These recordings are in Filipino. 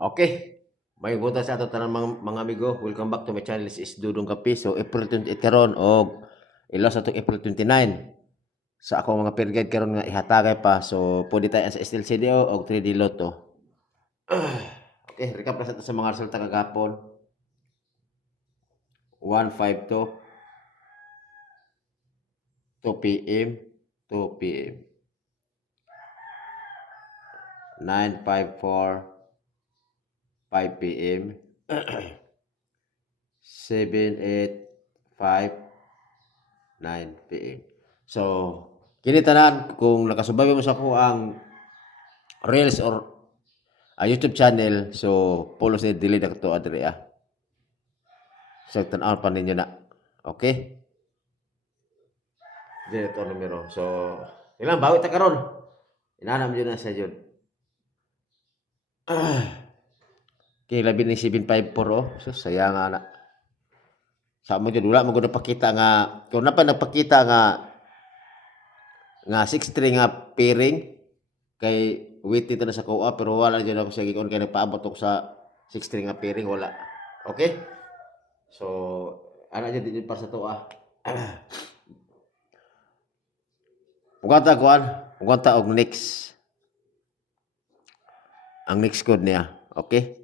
Okay. May buta sa ato tanang mga amigo. Welcome back to my channel. This is Dudong Kapi. So April 28 karon og ilaw sa April 29. Sa ako mga peer guide karon nga ihatagay pa. So pwede tayo sa SLCDO og 3D Lotto. Okay, recap na sa ito sa mga resulta kagapon. 152 2 PM 2 PM 954 5 PM 785 9 PM. So, kini tanan kung nakasubaybay mo sa ako ang Reels or YouTube channel, so follow sa delete ako to adre ah. So, tan-aw pa ninyo na. Okay? Dito numero. So, ilang bawi ta karon. Inanam jud na sa jud. Okay, labi ni 754 oh. So, sayang nga na. Sa mo jud wala mo gud napakita nga kung na pa nagpakita nga 6-3 nga pairing kay wait dito na sa kuha pero wala dyan ako sige kung kaya nagpaabot ako sa 6-3 nga pairing wala. Okay? So, ana dyan din para sa to ah. Uganta kuan, uganta og next. Ang next code niya. Okay?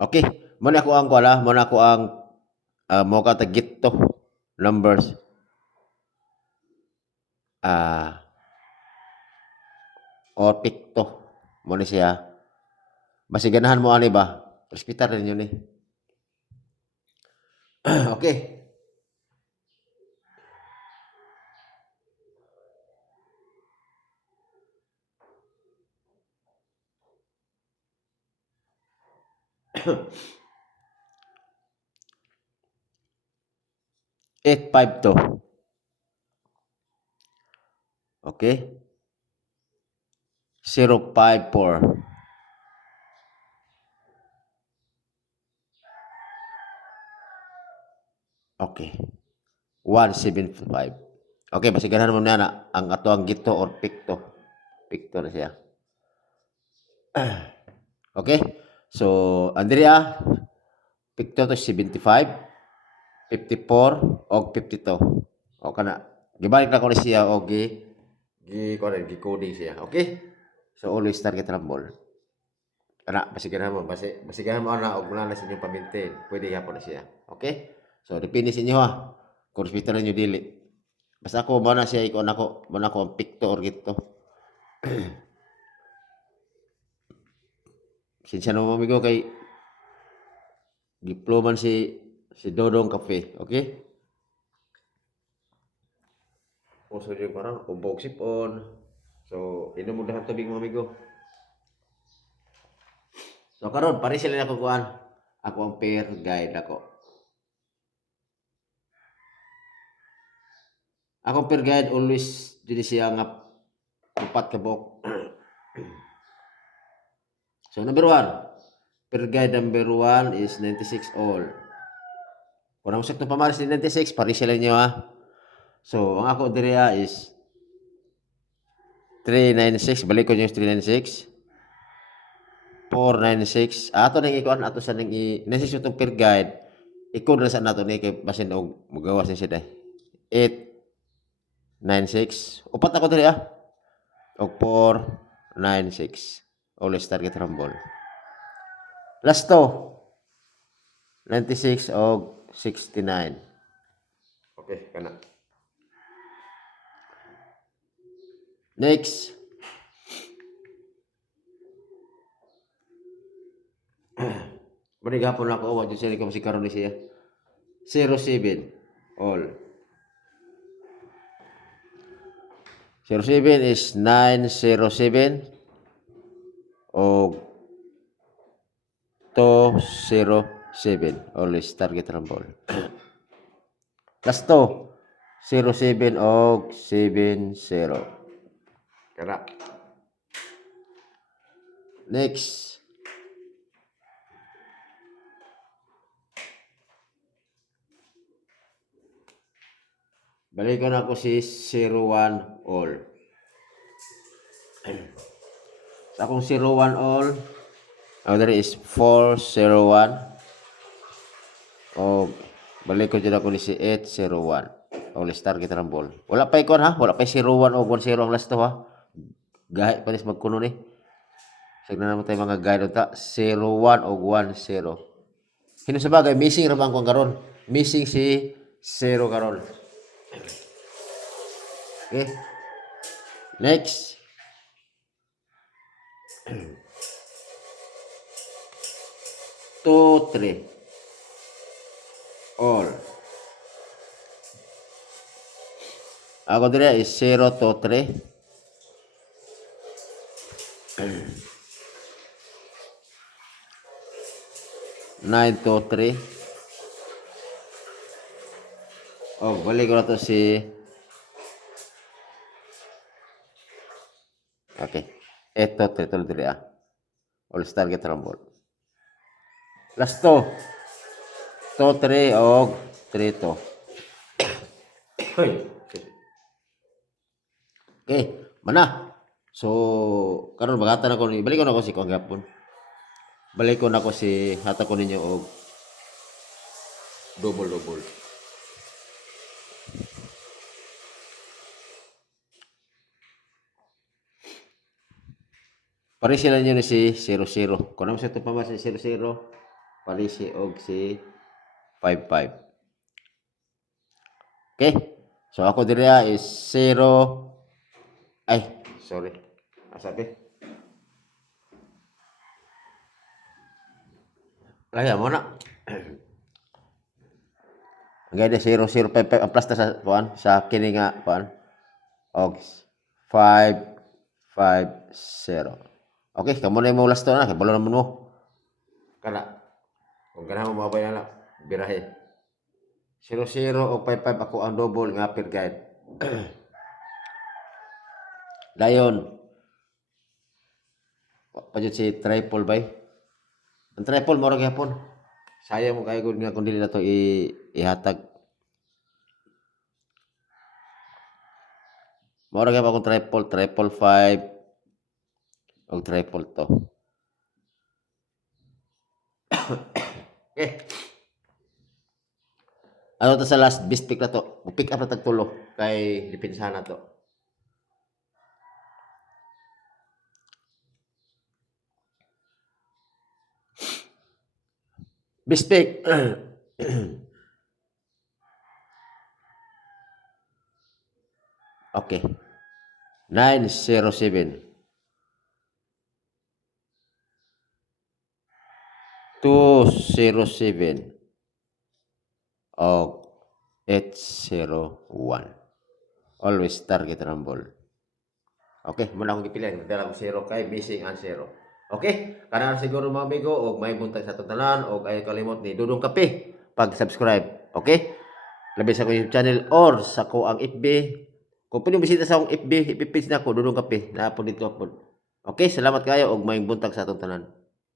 Okay, muna ako ang kuala, muna ako ang mo ka tagit to numbers. Or pick to. Muna siya. Masiganahan mo ani ba? Respetar rin yun eh. Okay. Eight five to. Okay. 054. Okay. 175. Okay, pasiganahan mo na ang ato ang gito or picto. Picto na siya. Okay. So, Andrea, picto to 75, 54, o 52. O kana. Gibalik na ko na siya o gi-coding siya. Okay? So, always target rumble. Kana, pasiganahan mo. Pasiganahan mo na og mula na sa inyong pamintin. Pwede hapon na siya. Okay? So, depende sa inyo ha. Kung respeto na nyo dili. Basta ako, muna siya, ikaw na ko, muna ko ang picto or gito. Sinsya na mo amigo kay diploman si Dodong Cafe. Okay? Puso yung parang umbog sipon. So, inom mo dahan tubig mga amigo. So, karon pare sila na ako kuan. Ako ang pair guide ako. Ako pair guide always dili siya nga upat ka bok. So, number 1. Pair guide number 1 is 96 all. Kung ang sakto pamaris ni 96, pare sila niyo ha. So, ang ako diri is 396. Balik ko yung 396. 496. Ato nang ikuan ato sa nang i-message itong peer guide. Ikaw na sa nato ni kay basin og magawas ni siya 896. Upat ako diri ah. Og 496. Always target rumble. Last to 96 og 69. Okay, kana. Next. Bari gapon ako wa jud sila ko si karon ni siya. 07 all. 07 is 907 o 207. Always target rumble. Last to 07 og 70. Kara. Next. Balik ko na ako si 01 all. Sa akong 01 all, there is 401. O balik ko dyan ako ni si 801. O let's target ng ball. Wala pa ikon ha? Wala pa 01 o 10 ang last to ha? Gahit pa nis magkuno ni. Sagna naman tayo mga guide ta. 01 o 10. Hino sa bagay, missing ramang kong karon. Missing si 0 karon. Okay. Next. Two, three. All. Ako dire is 0 to 3. 9 to 3. Oh, balik ko na to si... Okay. 8 to 3 to 3 ah. All-star get rumble. Last to. To 3 o 3 to. Okay. Mana? So, karon bagatan ako ni balik ko na ko si Kuang Gapon. Balik ko na ko si hata ko ninyo og double. Parisi lang yun si 00. Kung naman sa ito pa ba si 00, parisi og si 55. Okay? So ako diriya is 0. Ay, sorry. Asabi. Laya mo na. Ang ganda 0055 ang plus na sa puan sa kini nga puan. Og 550. Okay, kamo na mo last to na kay balo naman mo. Kana. Kung ganahan mo mabay na birahe. 00 o 55 ako ang double nga per guide. Dayon. Pajud si triple bay. Ang triple mo ra gyapon. Sayang mo kay gud nga kun dili na to ihatag. Mo ra gyapon triple 5 og triple to. Okay. Ano to sa last best pick na to? Pick up na tagtulo kay dipinsa na to. Best pick. Okay. 907. 207 o 801. Always target rumble. Okay, muna akong gipilian. Dala ko 0 kay missing ang 0. Okay, kana siguro mga amigo og may buntag sa tanan og ay kalimot ni Dudong Kape pag-subscribe. Okay? Labi sa akong YouTube channel or sa ko ang FB. Kung pwede bisita sa akong FB page na ko Dudong Kape na po dito po. Okay, salamat kayo og may buntag sa tanan.